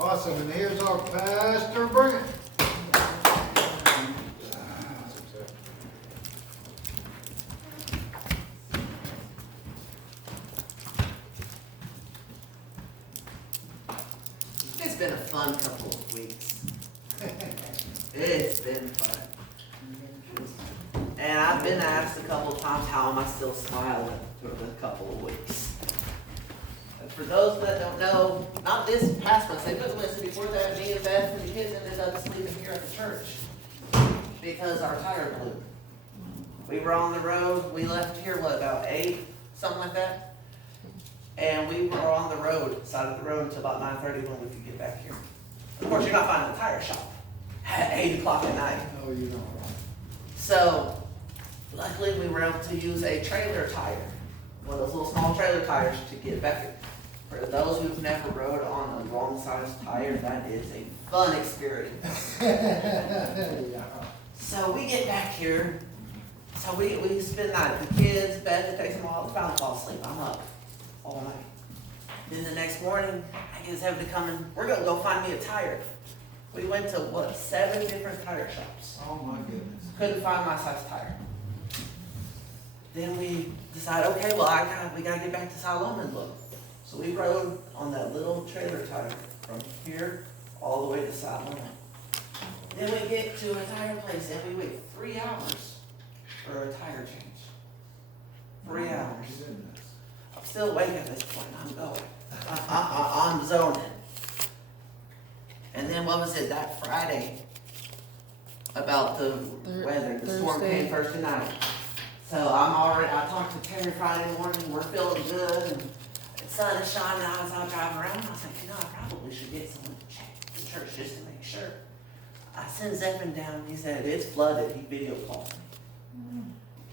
Awesome, and here's our pastor, bring it. It's been a fun couple of weeks. It's been fun. And I've been asked a couple of times, how am I still smiling through the couple of weeks? And for those that don't know, not this past Wednesday, but Wednesday before that, me and Beth and the kids ended up sleeping here at the church because our tire blew. We were on the road, we left here, about 8, something like that? And we were on the road, side of the road, until about 9:30 when we could get back here. Of course, you're not finding a tire shop at 8 o'clock at night. No, you don't. So, luckily we were able to use a trailer tire, one of those little small trailer tires, to get back here. For those who've never rode on a wrong size tire, that is a fun experience. Yeah. So we get back here, so we spend the night. The kids, Beth, it takes them a while to finally fall asleep. I'm up all night. Then the next morning, I get Evan to come and we're gonna go find me a tire. We went to 7 different tire shops. Oh, my goodness. Couldn't find my size tire. Then we decided, okay, well we gotta get back to Siloam and look. So we rode on that little trailer tire from here all the way to Siloam. Then we get to a tire place and we wait 3 hours for a tire change. 3 hours. Goodness. I'm still awake at this point. I'm going. I'm zoning. And then what was it, that Friday? About the weather. The storm came Thursday night. So I talked to Terry Friday morning. We're feeling good. And the sun is shining. I was out driving around. I was like, I probably should get someone to check the church just to make sure. I sent Zephyr down. He said, it's flooded. He video called me.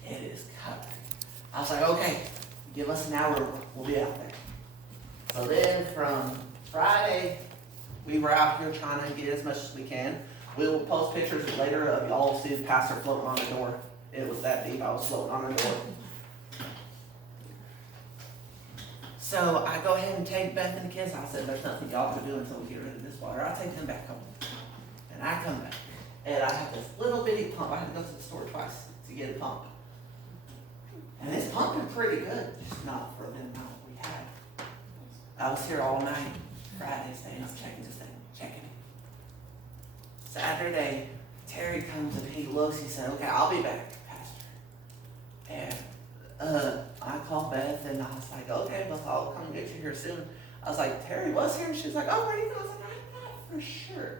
It is covered. I was like, okay, give us an hour. We'll be out there. So then from Friday, we were out here trying to get as much as we can. We will post pictures later of y'all see the pastor floating on the door. It was that deep, I was floating on the door. So I go ahead and take Beth and the kids. I said, there's nothing y'all can do until we get rid of this water. I take them back home. And I come back. And I have this little bitty pump. I had to go to the store twice to get a pump. And it's pumping pretty good, just not for the amount we had. I was here all night, Friday, staying up, checking this thing, checking it. Saturday, Terry comes and he looks, he said, okay, I'll be back, Pastor. And I called Beth and I was like, okay, well, I'll come get you here soon. I was like, Terry was here? And she was like, oh, where are you going? I was like, I'm not for sure.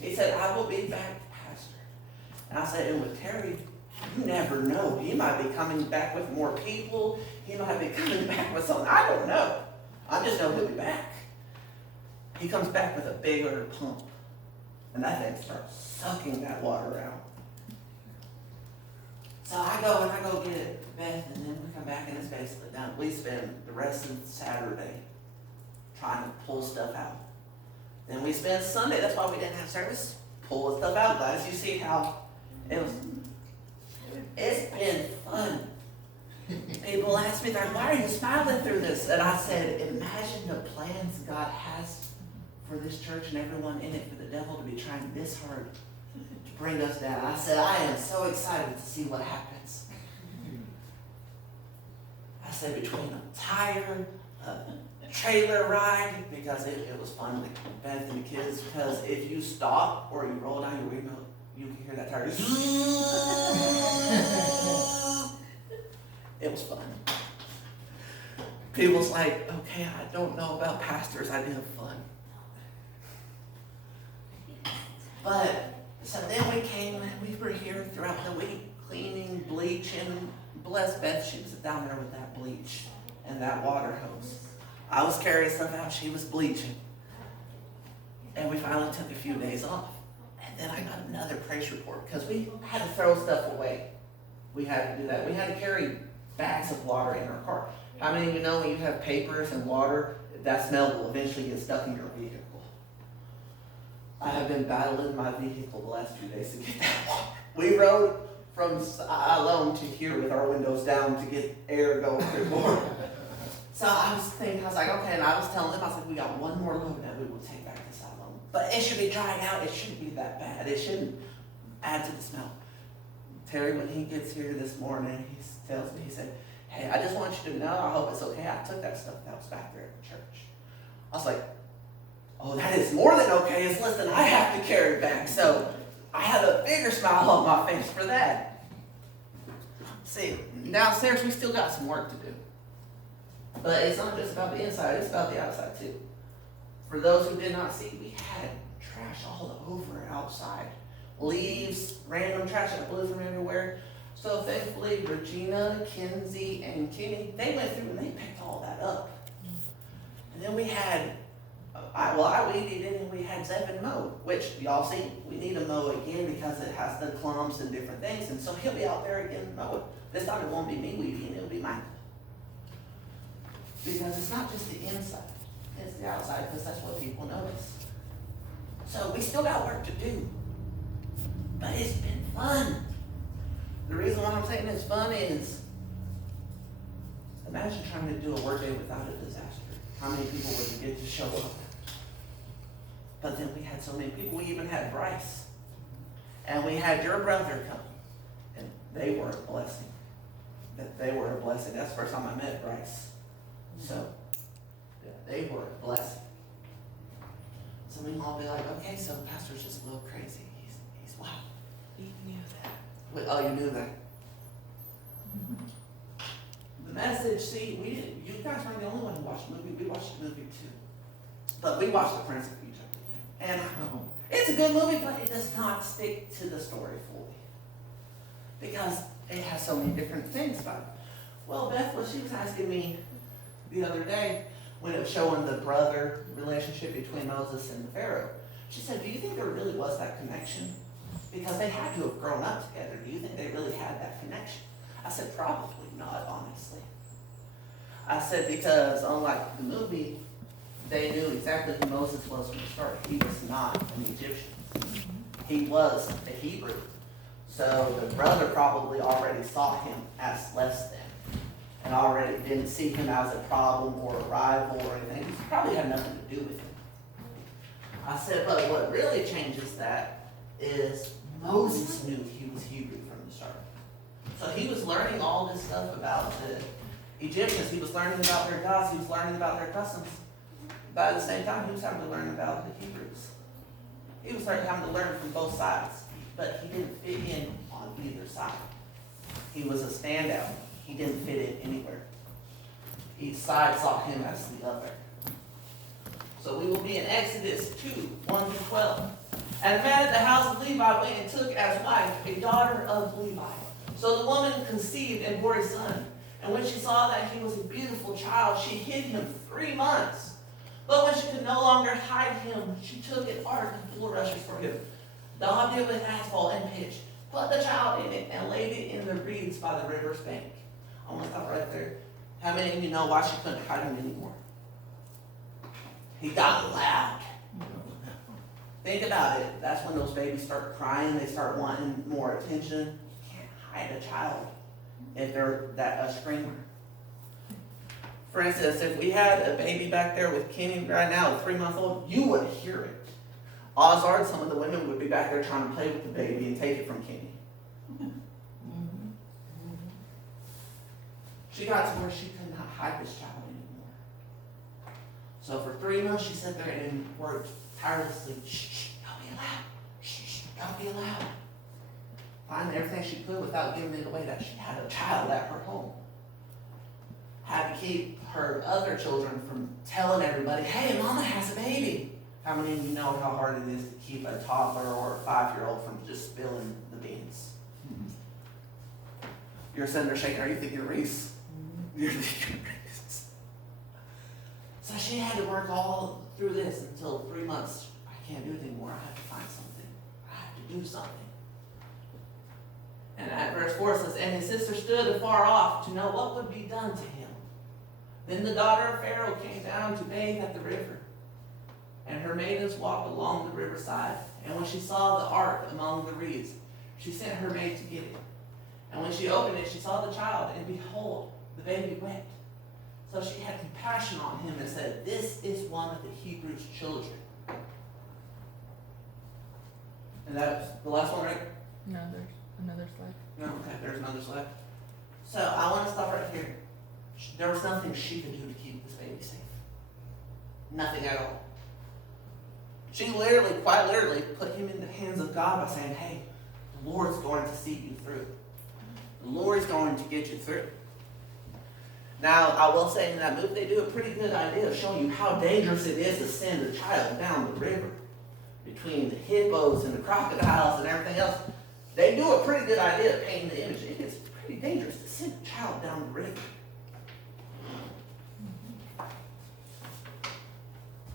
He said, I will be back, Pastor. And I said, and with Terry, you never know. He might be coming back with more people. He might be coming back with something. I don't know. I just know he'll be back. He comes back with a bigger pump. And that thing starts sucking that water out. So I go get Beth, and then we come back and it's basically done. We spend the rest of Saturday trying to pull stuff out. Then we spend Sunday, that's why we didn't have service, pulling stuff out, guys. You see how it's been fun. People ask me, why are you smiling through this? And I said, imagine the plans God has for this church and everyone in it, for the devil to be trying this hard to bring us down. I said, I am so excited to see what happens. I said, between a tire, a trailer ride, because it was fun with Beth and the kids, because if you stop or you roll down your window, you can hear that tire. It was fun. People's like, okay, I don't know about pastors, I do have fun. But, so then we came and we were here throughout the week, cleaning, bleaching. Bless Beth, she was down there with that bleach and that water hose. I was carrying stuff out, she was bleaching. And we finally took a few days off. And then I got another praise report because we had to throw stuff away. We had to do that. We had to carry bags of water in our car. How many of you know when you have papers and water, that smell will eventually get stuck in your vehicle? I have been battling my vehicle the last few days to get that water. We rode from Siloam to here with our windows down to get air going through more. So I was like, okay, and I was telling them, I was like, we got one more load that we will take back to Siloam. But it should be dried out. It shouldn't be that bad. It shouldn't add to the smell. Terry, when he gets here this morning, he tells me, he said, hey, I just want you to know, I hope it's okay. I took that stuff that was back there at the church. I was like, oh, that is more than okay. It's less than I have to carry back. So I had a bigger smile on my face for that. See, downstairs we still got some work to do. But it's not just about the inside, it's about the outside too. For those who did not see, we had trash all over outside. Leaves, random trash that blew from everywhere. So thankfully, Regina, Kinsey, and Kenny, they went through and they picked all that up. And then we had, I weeded it and we had Zevin mow, which y'all see, we need to mow again because it has the clumps and different things. And so he'll be out there again and mow it. This time it won't be me weeding, it'll be Michael. Because it's not just the inside, it's the outside, because that's what people notice. So we still got work to do. But it's been fun. The reason why I'm saying it's fun is, imagine trying to do a work day without a disaster. How many people would you get to show up? But then we had so many people. We even had Bryce. And we had your brother come. And they were a blessing. They were a blessing. That's the first time I met Bryce. So, yeah, they were a blessing. So we can all be like, okay, so Pastor's just a little crazy. He's wild. You knew that. Wait, oh, you knew that. The message, see, we didn't, you guys weren't the only one who watched the movie. We watched the movie too. But we watched The Prince of Egypt. And it's a good movie, but it does not stick to the story fully. Because it has so many different things about it. Well, Beth, what she was asking me the other day, when it was showing the brother relationship between Moses and the Pharaoh, she said, do you think there really was that connection? Because they had to have grown up together. Do you think they really had that connection? I said, probably not, honestly. I said, because unlike the movie, they knew exactly who Moses was from the start. He was not an Egyptian. He was a Hebrew. So the brother probably already saw him as less than, and already didn't see him as a problem or a rival or anything. He probably had nothing to do with him. I said, but what really changes that is Moses knew he was Hebrew from the start. So he was learning all this stuff about the Egyptians. He was learning about their gods. He was learning about their customs. But at the same time, he was having to learn about the Hebrews. He was having to learn from both sides. But he didn't fit in on either side. He was a standout. He didn't fit in anywhere. Each side saw him as the other. So we will be in Exodus 2, 1 through 12. And a man at the house of Levi went and took as wife a daughter of Levi. So the woman conceived and bore a son. And when she saw that he was a beautiful child, she hid him 3 months. But when she could no longer hide him, she took an ark and bulrushes for him, daubed it with asphalt and pitch, put the child in it, and laid it in the reeds by the river's bank. I want to stop right there. How many of you know why she couldn't hide him anymore? He got loud. Think about it. That's when those babies start crying. They start wanting more attention. You can't hide a child if they're a screamer. For instance, if we had a baby back there with Kenny right now, a 3-month-old, you would hear it. Odds are some of the women would be back there trying to play with the baby and take it from Kenny. She got to where she could not hide this child anymore. So for 3 months, she sat there and worked tirelessly. Shh, don't be loud. Shh, don't be loud. Finding everything she could without giving it away that she had a child at her home. Had to keep her other children from telling everybody, hey, Mama has a baby. How many of you know how hard it is to keep a toddler or a 5-year-old from just spilling the beans? You're sitting there shaking. Are you thinking Reese? You're thinking Reese. So she had to work all through this until 3 months. I can't do it anymore. I have to find something. I have to do something. And at verse 4 says, and his sister stood afar off to know what would be done to him. Then the daughter of Pharaoh came down to bathe at the river. And her maidens walked along the riverside. And when she saw the ark among the reeds, she sent her maid to get it. And when she opened it, she saw the child, and behold, the baby wept. So she had compassion on him and said, this is one of the Hebrews' children. And that's the last one, right? No, there's another slide. No, okay, there's another slide. So I want to stop right here. There was nothing she could do to keep this baby safe. Nothing at all. She literally, quite literally, put him in the hands of God by saying, hey, the Lord's going to see you through. The Lord's going to get you through. Now, I will say in that movie, they do a pretty good idea of showing you how dangerous it is to send a child down the river. Between the hippos and the crocodiles and everything else. They do a pretty good idea of painting the image. It gets pretty dangerous to send a child down the river.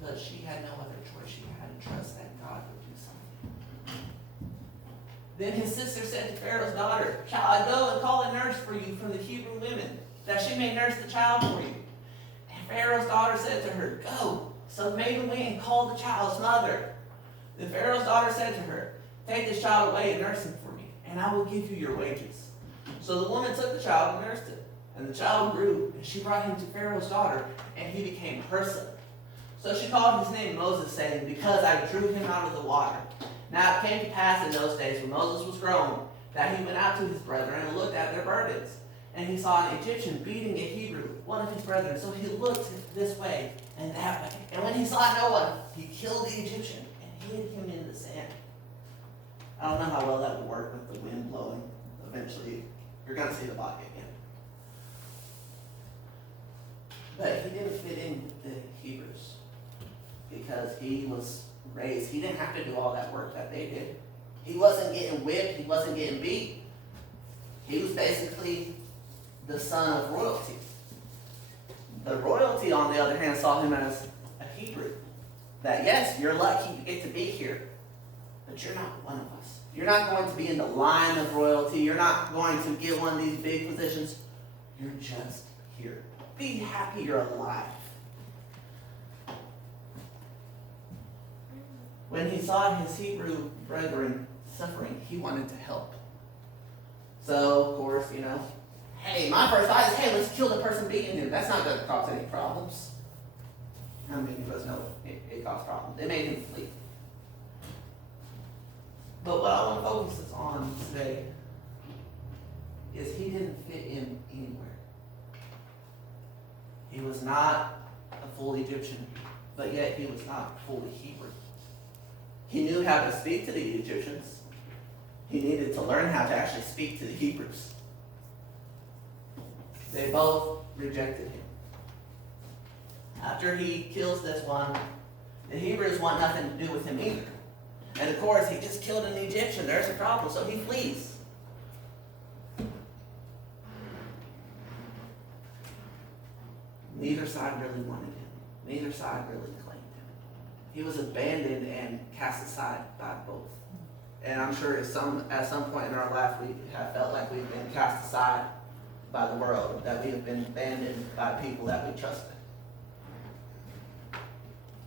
But she had no other choice. She had to trust that God would do something. Then his sister said to Pharaoh's daughter, shall I go and call a nurse for you from the Hebrew women, that she may nurse the child for you? And Pharaoh's daughter said to her, go. So the maiden went and called the child's mother. Then Pharaoh's daughter said to her, take this child away and nurse him for me, and I will give you your wages. So the woman took the child and nursed it. And the child grew, and she brought him to Pharaoh's daughter, and he became her son. So she called his name Moses, saying, because I drew him out of the water. Now it came to pass in those days when Moses was grown, that he went out to his brethren and looked at their burdens. And he saw an Egyptian beating a Hebrew, one of his brethren. So he looked this way and that way. And when he saw no one, he killed the Egyptian and hid him in the sand. I don't know how well that would work with the wind blowing. Eventually, you're going to see the body again. But he didn't fit in with the Hebrews because he was raised. He didn't have to do all that work that they did. He wasn't getting whipped. He wasn't getting beat. He was basically the son of royalty. The royalty, on the other hand, saw him as a Hebrew. That yes, you're lucky you get to be here, but you're not one of us. You're not going to be in the line of royalty. You're not going to get one of these big positions. You're just here. Be happy you're alive. When he saw his Hebrew brethren suffering, he wanted to help. So, of course, hey, my first thought is, hey, let's kill the person beating him. That's not going to cause any problems. How many of us know it caused problems? It made him flee. But what I want to focus on today is he didn't fit in anywhere. He was not a full Egyptian, but yet he was not fully Hebrew. He knew how to speak to the Egyptians. He needed to learn how to actually speak to the Hebrews. They both rejected him. After he kills this one, the Hebrews want nothing to do with him either. And of course, he just killed an Egyptian. There's a problem, so he flees. Neither side really wanted him. Neither side really claimed him. He was abandoned and cast aside by both. And I'm sure at some point in our life we have felt like we've been cast aside by the world, that we have been abandoned by people that we trusted.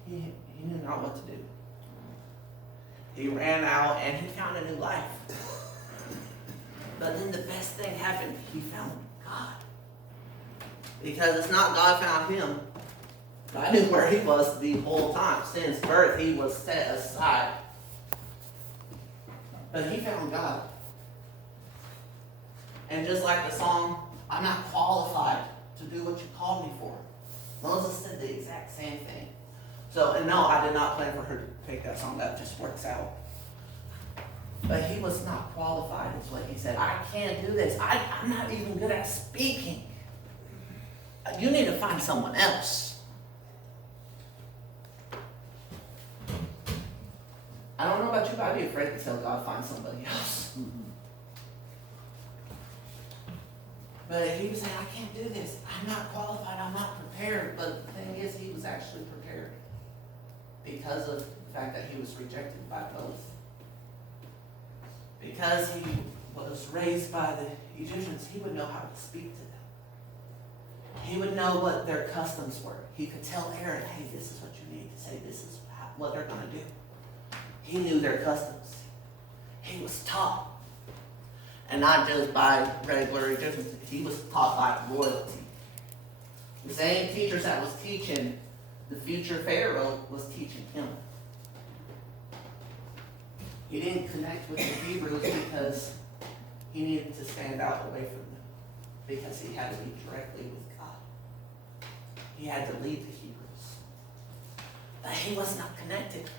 He knew not what to do. He ran out and he found a new life. But then the best thing happened. He found God. Because it's not God found him. God knew where he was the whole time. Since birth, he was set aside. But he found God. And just like the song, I'm not qualified to do what you called me for. Moses said the exact same thing. So, and no, I did not plan for her to take that song. That just works out. But he was not qualified, is what he said. I can't do this. I'm not even good at speaking. You need to find someone else. I don't know about you, but I'd be afraid to tell God, find somebody else. But he was saying, I can't do this. I'm not qualified. I'm not prepared. But the thing is, he was actually prepared because of the fact that he was rejected by both. Because he was raised by the Egyptians, he would know how to speak to them. He would know what their customs were. He could tell Aaron, hey, this is what you need to say. This is what they're going to do. He knew their customs. He was taught. And not just by regular Egyptians. He was taught by royalty. The same teachers that was teaching the future Pharaoh was teaching him. He didn't connect with the Hebrews because he needed to stand out away from them, because he had to be directly with God. He had to lead the Hebrews. But he was not connected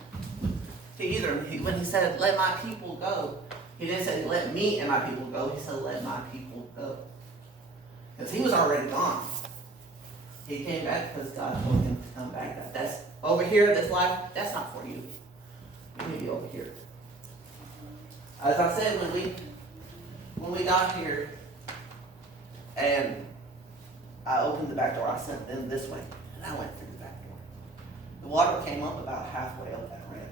to either. When he said, let my people go, he didn't say, let me and my people go. He said, let my people go. Because he was already gone. He came back because God told him to come back. That's over here, this life, that's not for you. You need to be over here. As I said, when we got here, and I opened the back door, I sent them this way, and I went through the back door. The water came up about halfway up that ramp.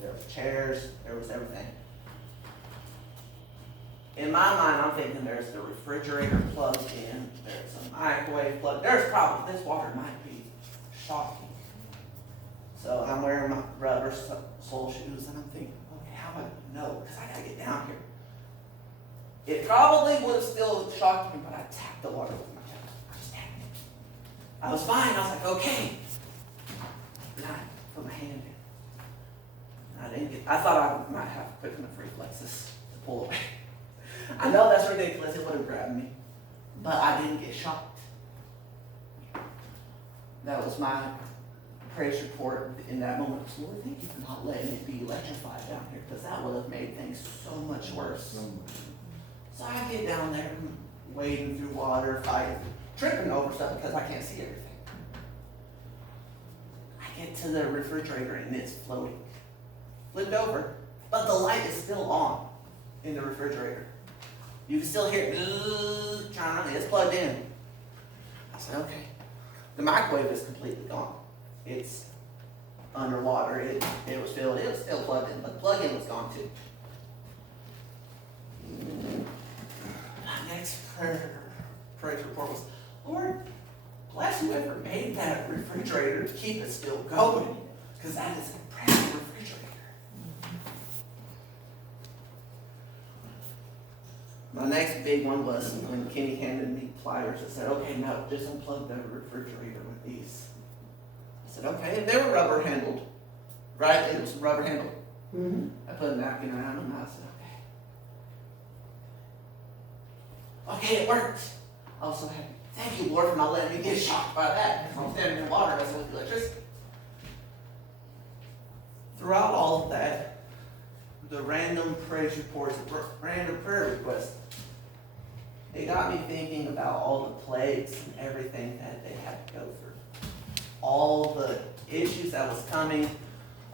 There was chairs, there was everything. In my mind, I'm thinking there's the refrigerator plugged in, there's a microwave plugged. There's probably, this water might be shocking. So I'm wearing my rubber sole shoes, and I'm thinking, okay, how do I know? Because I gotta get down here. It probably would have still shocked me, but I tapped the water with my jacket. I just tapped it. I was fine. I was like, okay. And I put my hand in. And I didn't get, I thought I might have quick enough reflexes to pull away. I know that's ridiculous. It would have grabbed me. But I didn't get shocked. That was my praise report in that moment. Lord, thank you for not letting it be electrified down here, because that would have made things so much worse. So I get down there, wading through water, fighting, tripping over stuff because I can't see everything. I get to the refrigerator and it's floating. Flipped over, but the light is still on in the refrigerator. You can still hear it, it's plugged in. I said, okay. The microwave is completely gone. It's underwater, it was filled, it was still plugged in, but the plug-in was gone too. My next praise report was, Lord, bless whoever made that refrigerator to keep it still going, because that is a brand new refrigerator. My next big one was when Kenny handed me pliers and said, okay, no, just unplug the refrigerator with these. I said, okay, and they were rubber handled, right? It was rubber handled. Mm-hmm. I put a napkin around them and I said, okay, it worked. I was so happy. Thank you, Lord, for not letting me get shocked by that, because I'm standing in water messing with electricity. Throughout all of that, the random praise reports, random prayer requests, it got me thinking about all the plagues and everything that they had to go through. All the issues that was coming,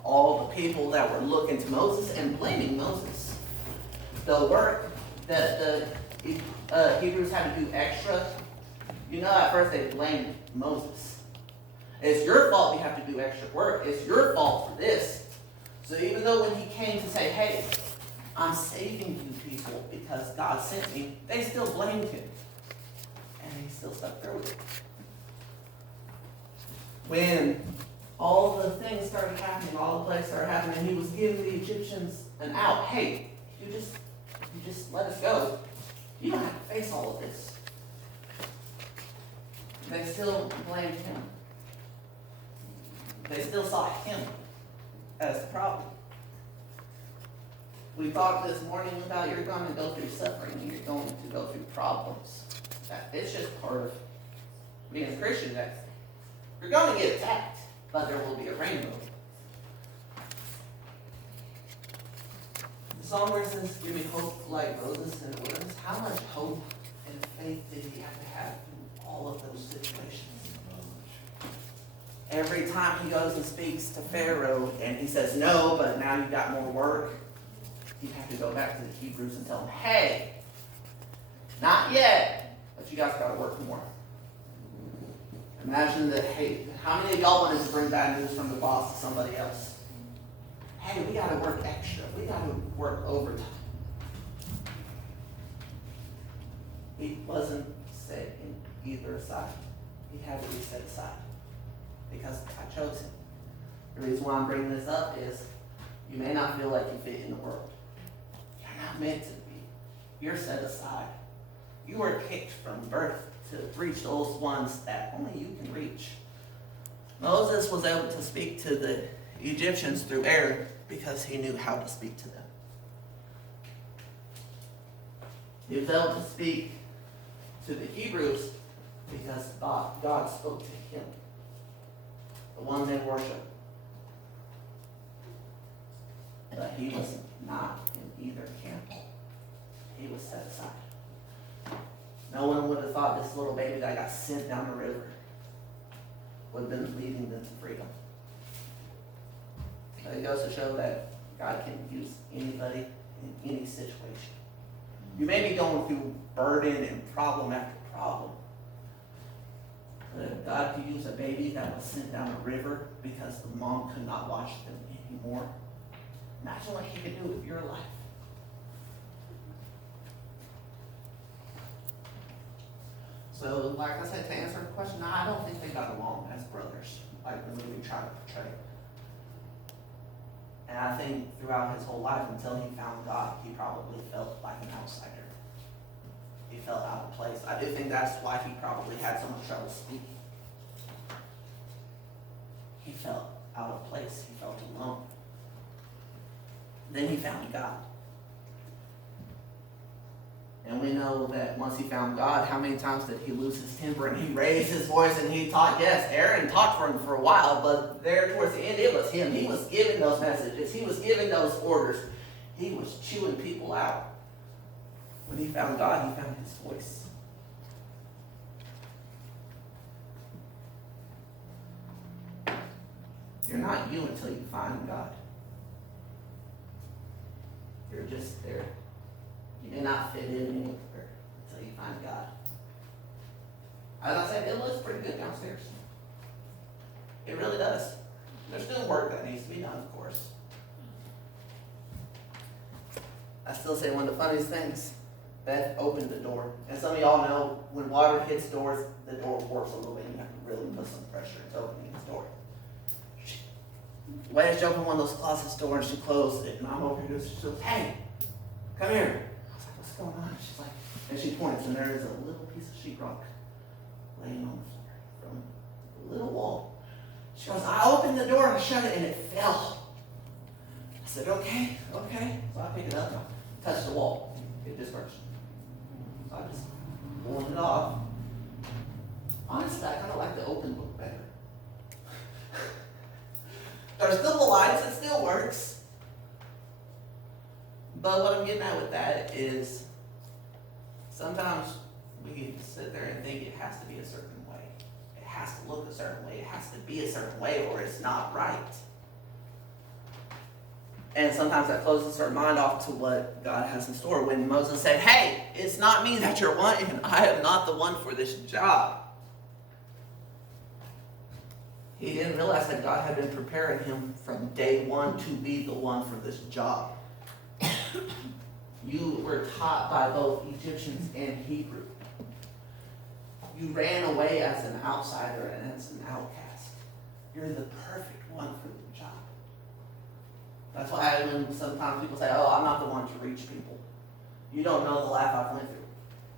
all the people that were looking to Moses and blaming Moses. The work that the Hebrews had to do extra. You know, at first they blamed Moses. It's your fault you have to do extra work. It's your fault for this. So even though when he came to say, hey, I'm saving you people because God sent me, they still blamed him. And he still stuck through it. When all the things started happening, all the plagues started happening, he was giving the Egyptians an out. Hey, you just let us go. You don't have to face all of this. They still blamed him. They still saw him as the problem. We talked this morning about you're going to go through suffering and you're going to go through problems. It's just part of being a Christian. That you're going to get attacked, but there will be a rainbow. The song where it says, give me hope like Moses and the wilderness. How much hope and faith did he have through all of those situations? Every time he goes and speaks to Pharaoh and he says no, but now you've got more work, you have to go back to the Hebrews and tell them, hey, not yet, but you guys got to work more. Imagine that, hey, how many of y'all wanted to bring bad news from the boss to somebody else? Hey, we got to work extra. We got to work overtime. He wasn't set in either side. He had to be set aside because I chose him. The reason why I'm bringing this up is you may not feel like you fit in the world. You're not meant to be. You're set aside. You were picked from birth to reach those ones that only you can reach. Moses was able to speak to the Egyptians through Aaron because he knew how to speak to them. He failed to speak to the Hebrews because God spoke to him, the one they worship. But he was not in either camp. He was set aside. No one would have thought this little baby that got sent down the river would have been leading them to freedom. But it goes to show that God can use anybody in any situation. You may be going through burden and problem after problem. But if God could use a baby that was sent down a river because the mom could not watch them anymore, imagine what he could do with your life. So, like I said, to answer the question, no, I don't think they got along as brothers, like the movie tried to portray. And I think throughout his whole life, until he found God, he probably felt like an outsider. He felt out of place. I do think that's why he probably had so much trouble speaking. He felt out of place. He felt alone. Then he found God. And we know that once he found God, how many times did he lose his temper and he raised his voice and he taught? Yes, Aaron taught for him for a while, but there towards the end, it was him. He was giving those messages. He was giving those orders. He was chewing people out. When he found God, he found his voice. You're not you until you find God. You're just there. You may not fit in anywhere until you find God. As I said, it looks pretty good downstairs. It really does. There's still work that needs to be done, of course. I still say one of the funniest things, Beth opened the door. And some of y'all know when water hits doors, the door warps a little bit. You have to really put some pressure into opening this door. Wedge jumped in one of those closets door and she closed it. And I'm over here, she goes, "Hey, come here." I was like, "What's going on?" She's like, and she points, and there is a little piece of sheetrock laying on the floor from the little wall. She goes, "I opened the door and shut it, and it fell." I said, okay. So I pick it up and I touch the wall. It dispersed. So I just pulled it off. Honestly, I kind of like the open book better. There's still the lights, it still works. But what I'm getting at with that is sometimes we can sit there and think it has to be a certain way. It has to look a certain way. It has to be a certain way or it's not right. And sometimes that closes our mind off to what God has in store. When Moses said, "Hey, it's not me that you're wanting. I am not the one for this job." He didn't realize that God had been preparing him from day one to be the one for this job. You were taught by both Egyptians and Hebrew. You ran away as an outsider and as an outcast. You're the perfect one for the job. That's why when sometimes people say, "Oh, I'm not the one to reach people." You don't know the life I've went through.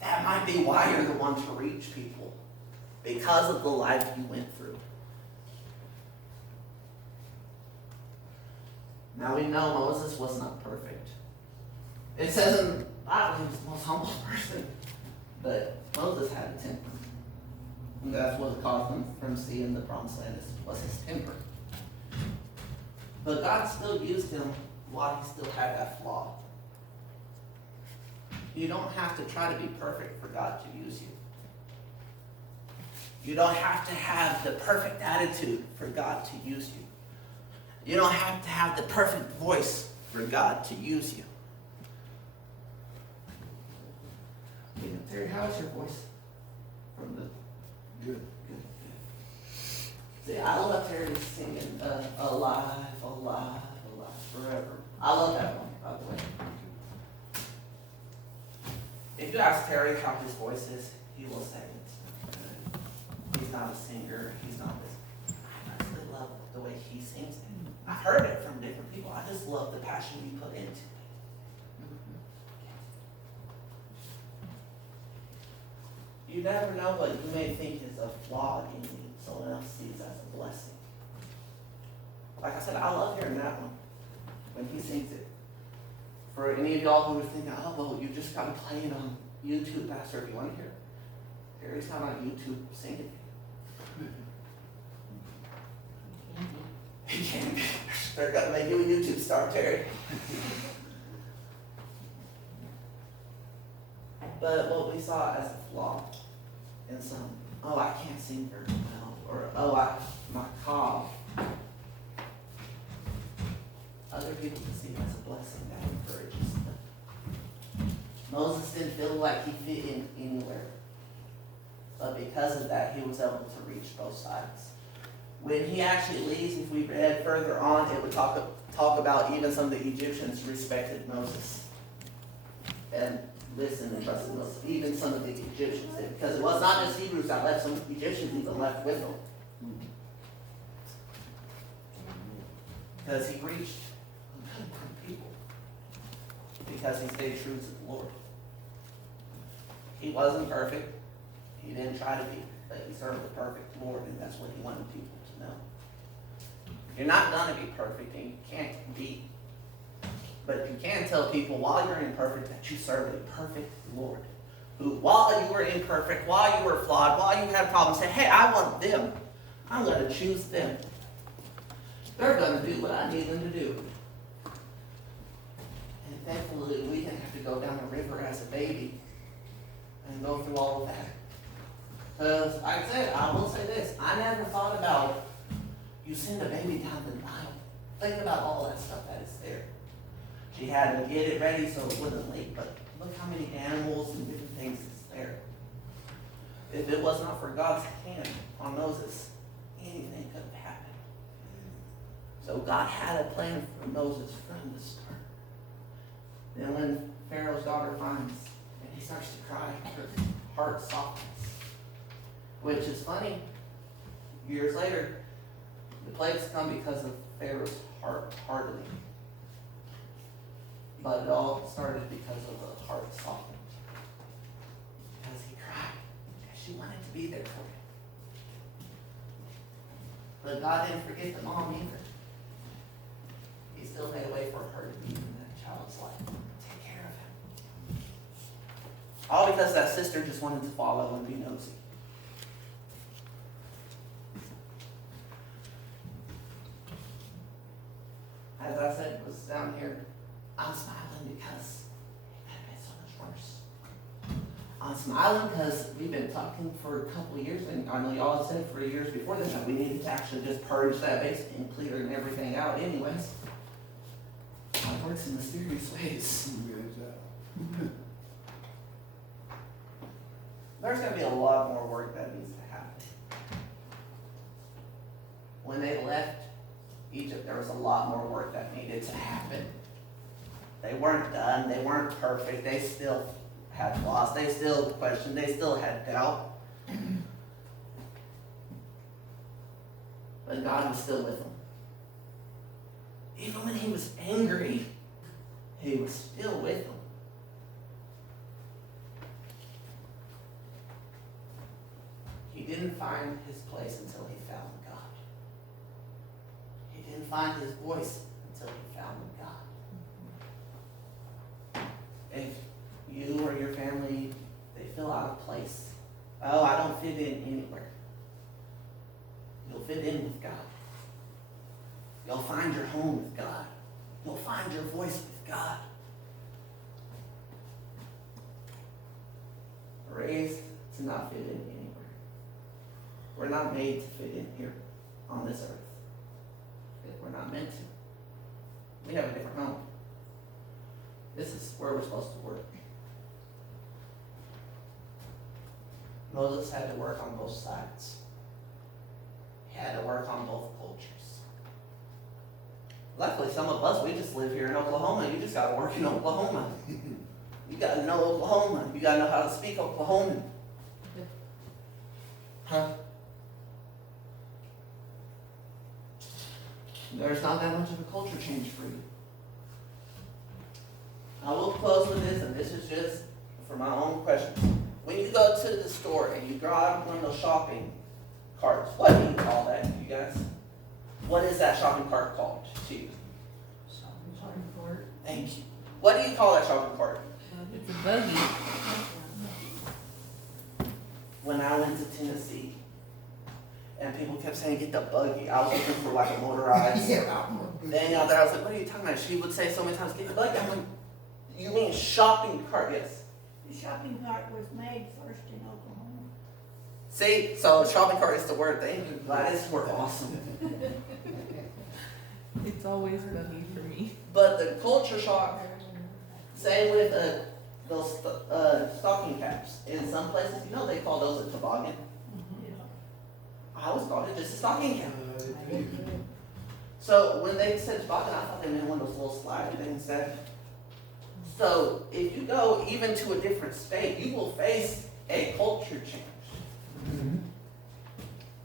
That might be why you're the one to reach people. Because of the life you went through. Now we know Moses was not perfect. It says in the Bible he was the most humble person. But Moses had a temper. And that's what caused him from seeing the promised land was his temper. But God still used him while he still had that flaw. You don't have to try to be perfect for God to use you. You don't have to have the perfect attitude for God to use you. You don't have to have the perfect voice for God to use you. Terry, how is your voice? From the good. See, I love Terry singing Alive, Alive, Alive, Forever. I love that one, by the way. If you ask Terry how his voice is, he will say it's good. He's not a singer. He's not this. I actually love the way he sings it. I've heard it from different people. I just love the passion you put into it. You never know what you may think is a flaw in you, someone else sees as a blessing. like I said, I love hearing that one when he sings it. For any of y'all who were thinking, oh, well, you just got to play it on YouTube, Pastor, if you want to hear it. Gary's not on YouTube singing. He can't be. They're going to make you a YouTube star, Terry. But what we saw as a flaw in some, oh, I can't sing very well, or oh, my cough. Other people can see it as a blessing that encourages them. Moses didn't feel like he fit in anywhere. But because of that, he was able to reach both sides. When he actually leaves, if we read further on, it would talk about even some of the Egyptians respected Moses. And listened and trusted Moses. Even some of the Egyptians did. Because it was not just Hebrews that left, some Egyptians even left with them. Because he reached people. Because he stayed true to the Lord. He wasn't perfect. He didn't try to be, but he served the perfect Lord, and that's what he wanted people to know. You're not going to be perfect, and you can't be. But you can tell people while you're imperfect that you serve a perfect Lord. Who, while you were imperfect, while you were flawed, while you had problems, say, hey, I want them. I'm going to choose them. They're going to do what I need them to do. And thankfully, we didn't have to go down the river as a baby and go through all of that. Because, like I said, I will say this. I never thought about you send a baby down the Nile. Think about all that stuff that is there. She had to get it ready so it wouldn't leak, but look how many animals and different things is there. If it was not for God's hand on Moses, anything could have happened. So God had a plan for Moses from the start. Then when Pharaoh's daughter finds, and he starts to cry, her heart softens. Which is funny, years later, the plagues come because of Pharaoh's heart hardening. But it all started because of the heart softening. Because he cried. Because she wanted to be there for him. But God didn't forget the mom either. He still made a way for her to be in that child's life. Take care of him. All because that sister just wanted to follow and be nosy. As I said, it was down here. I'm smiling because it could have been so much worse. I'm smiling because we've been talking for a couple of years, and I know y'all have said for years before this that we needed to actually just purge that basement and clear everything out anyways. God works in mysterious ways. There's going to be a lot more work that needs to happen. When they left Egypt, there was a lot more work that needed to happen. They weren't done. They weren't perfect. They still had flaws. They still questioned. They still had doubt. But God was still with them. Even when he was angry, he was still with them. He didn't find his place until he found God. He didn't find his voice until he found God. If you or your family, they feel out of place. Oh, I don't fit in anywhere. You'll fit in with God. You'll find your home with God. You'll find your voice with God. Raised to not fit in anywhere. We're not made to fit in here on this earth. We're not meant to. We have a different home. This is where we're supposed to work. Moses had to work on both sides. He had to work on both cultures. Luckily, some of us, we just live here in Oklahoma. You just got to work in Oklahoma. You got to know Oklahoma. You got to know how to speak Oklahoman. Huh? There's not that much of a culture change for you. I will close with this, and this is just for my own question. When you go to the store and you draw out one of those shopping carts, what do you call that, you guys? What is that shopping cart called to you? Shopping cart. Thank you. What do you call that shopping cart? It's a buggy. When I went to Tennessee, and people kept saying, get the buggy, I was looking for like a motorized Yeah. thing out there. I was like, what are you talking about? She would say so many times, get the buggy. I'm like, you mean shopping cart? Yes. The shopping cart was made first in Oklahoma. See, so shopping cart is the word. Thank you, Gladys. We're awesome. It's always buggy for me. But the culture shock, same with those stocking caps. In some places, you know, they call those a toboggan. I always called it just a stocking cap. So when they said toboggan, I thought they meant one of those little slide things that. So if you go even to a different state, you will face a culture change.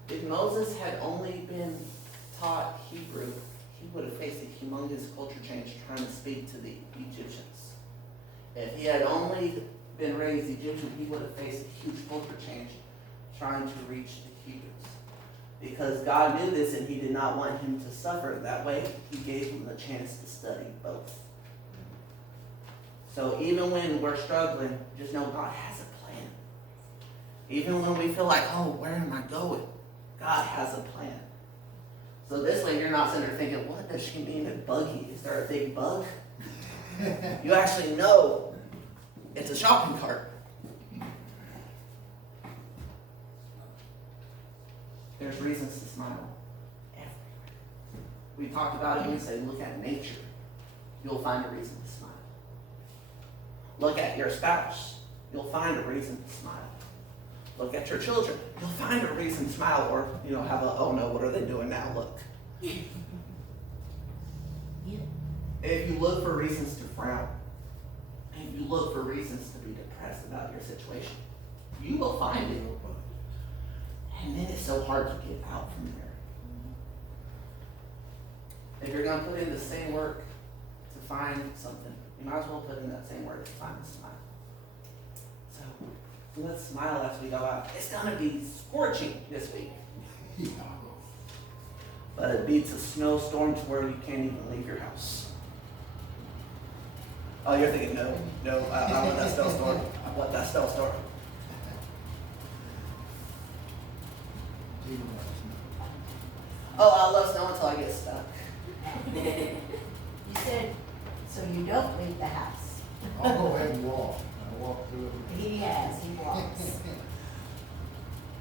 If Moses had only been taught Hebrew, he would have faced a humongous culture change trying to speak to the Egyptians. If he had only been raised Egyptian, he would have faced a huge culture change trying to reach the Hebrews. Because God knew this and he did not want him to suffer that way, he gave him the chance to study both. So even when we're struggling, just know God has a plan. Even when we feel like, oh, where am I going? God has a plan. So this way you're not sitting there thinking, what does she mean a buggy? Is there a big bug? You actually know it's a shopping cart. There's reasons to smile everywhere. We talked about it and said, look at nature. You'll find a reason to smile. Look at your spouse. You'll find a reason to smile. Look at your children. You'll find a reason to smile or, have a, oh no, what are they doing now? Look. If you look for reasons to frown, and you look for reasons to be depressed about your situation, you will find it. And then it's so hard to get out from there. If you're going to put in the same work to find something, you might as well put in that same work to find a smile. So let's smile as we go out. It's going to be scorching this week. But it beats a snowstorm to where you can't even leave your house. Oh, you're thinking, no, I want that snowstorm. I want that snowstorm. Oh, I love snow until I get stuck. You said, so you don't leave the house. I'll go ahead and walk. I walk through it. He walks.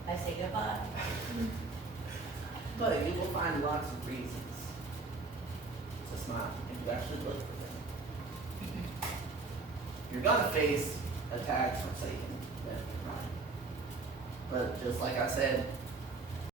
I say goodbye. But you will find lots of reasons to smile if you actually look for them. You're going to face attacks from Satan left and right. But just like I said,